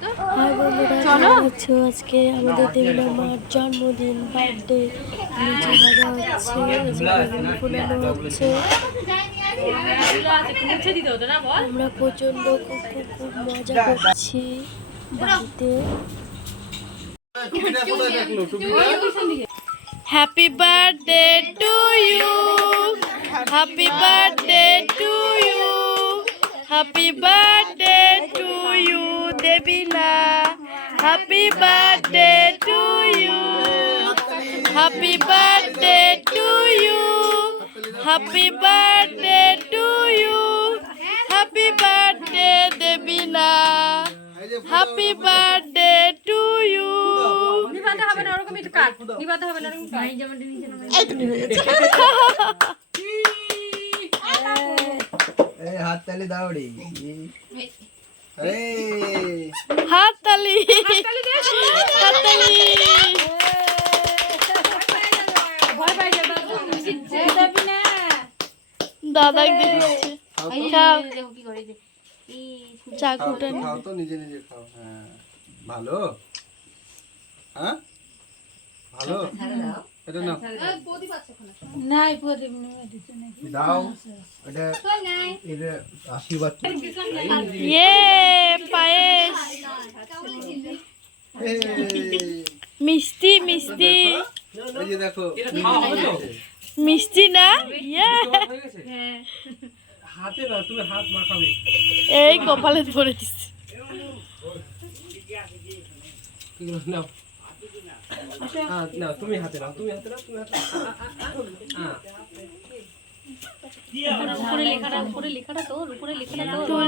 High বন্ধুরা আছো? আজকে আমাদের দেবীনা মার জন্মদিন বার্থডে। লুচি ভাজা হচ্ছে ফোলানো হচ্ছে। আমরা প্রচণ্ড খুব খুব খুব মজা করছি বাড়িতে। Happy birthday to you happy birthday to you happy birthday happy birthday to you happy birthday to you happy birthday to you happy birthday Debina happy birthday to you নিবাতে হবে না ওরকম একটু কাট। নিবাতে হবে না ওরকম কাট। যেমন নিচে নামে। এই হাত তালি দাও হাত তালি হাততালি। না দাদা এই চাকুটা খাও তো নিজে নিজে খাও। হ্যাঁ। ভালো? হ্যাঁ? ভালো? এটা নাও। নাই প্রদীপ দাও। এটা এটা আশীর্বাদ ইয়ে পায়েস। মিষ্টি মিষ্টি। এই যে দেখো। মিষ্টি না? ইয়ে। হাতে না তুমি হাত মাখাবে। এই কপালে ধরে দিচ্ছে নাও? নাও তুমি হাতে নাও তুমি হাতে নাও তুমি হাতে হ্যাঁ উপরে লেখাটা উপরে লেখাটা তোর উপরে লেখাটা তোর।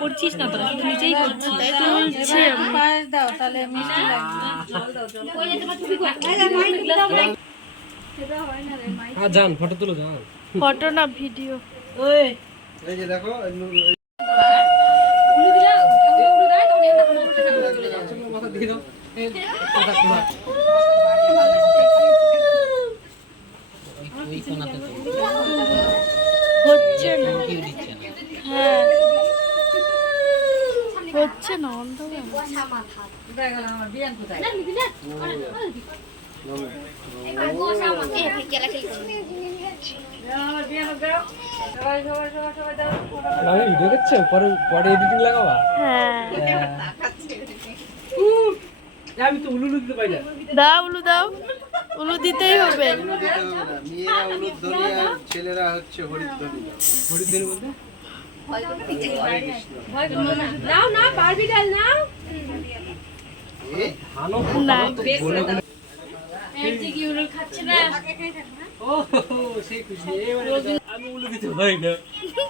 করছিস না তোরা শুধু নিচেই করছিস। তুলছি আমি দাও তাহলে মিষ্টি লাগবে। হ্যাঁ। যান ফটো তুলো যান। ফটো না ভিডিও। এই যে দেখো এই নু- এই উলু দিলা উলু দেয় তখন এমনি কোনো উল্টে যাবে চলে যাবে চলো, মাথা দিয়ে দাও এই, মাথা তোমার। হচ্ছে না। হ্যাঁ। হচ্ছে না অন্ধকার। দাও আমি পরে পরে হ্যাঁ। তো উলুলু দিতে পারি না। দাও উলু দাও। উলু দিতেই হবে। উলু মেয়েরা উলুধ্বনি আর ছেলেরা হচ্ছে হরিধ্বনি বলতে নাও না বারবি ডাল নাও। আমি উলু দিতে পারি না।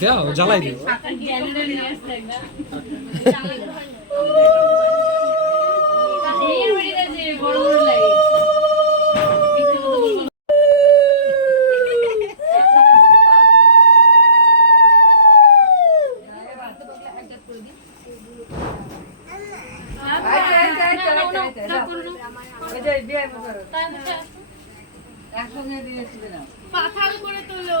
দাও জ্বালাই দিও। পাথাল করে তোলো।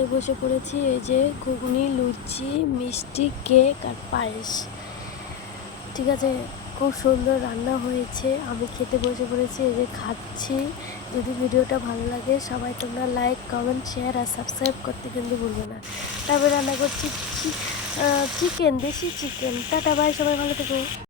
খেতে বসে পড়েছি, এই যে ঘুগনি, লুচি, মিষ্টি, কেক আর পায়েস। ঠিক আছে, খুব সুন্দর রান্না হয়েছে, আমি খেতে বসে পড়েছি, এই যে খাচ্ছি। যদি ভিডিওটা ভালো লাগে, সবাই তোমরা লাইক কমেন্ট শেয়ার আর সাবস্ক্রাইব করতে কিন্তু ভুলবে না। তারপরে রান্না করছি চিকেন দেশি চিকেন টাটা বাই সবাই ভালো থেকো।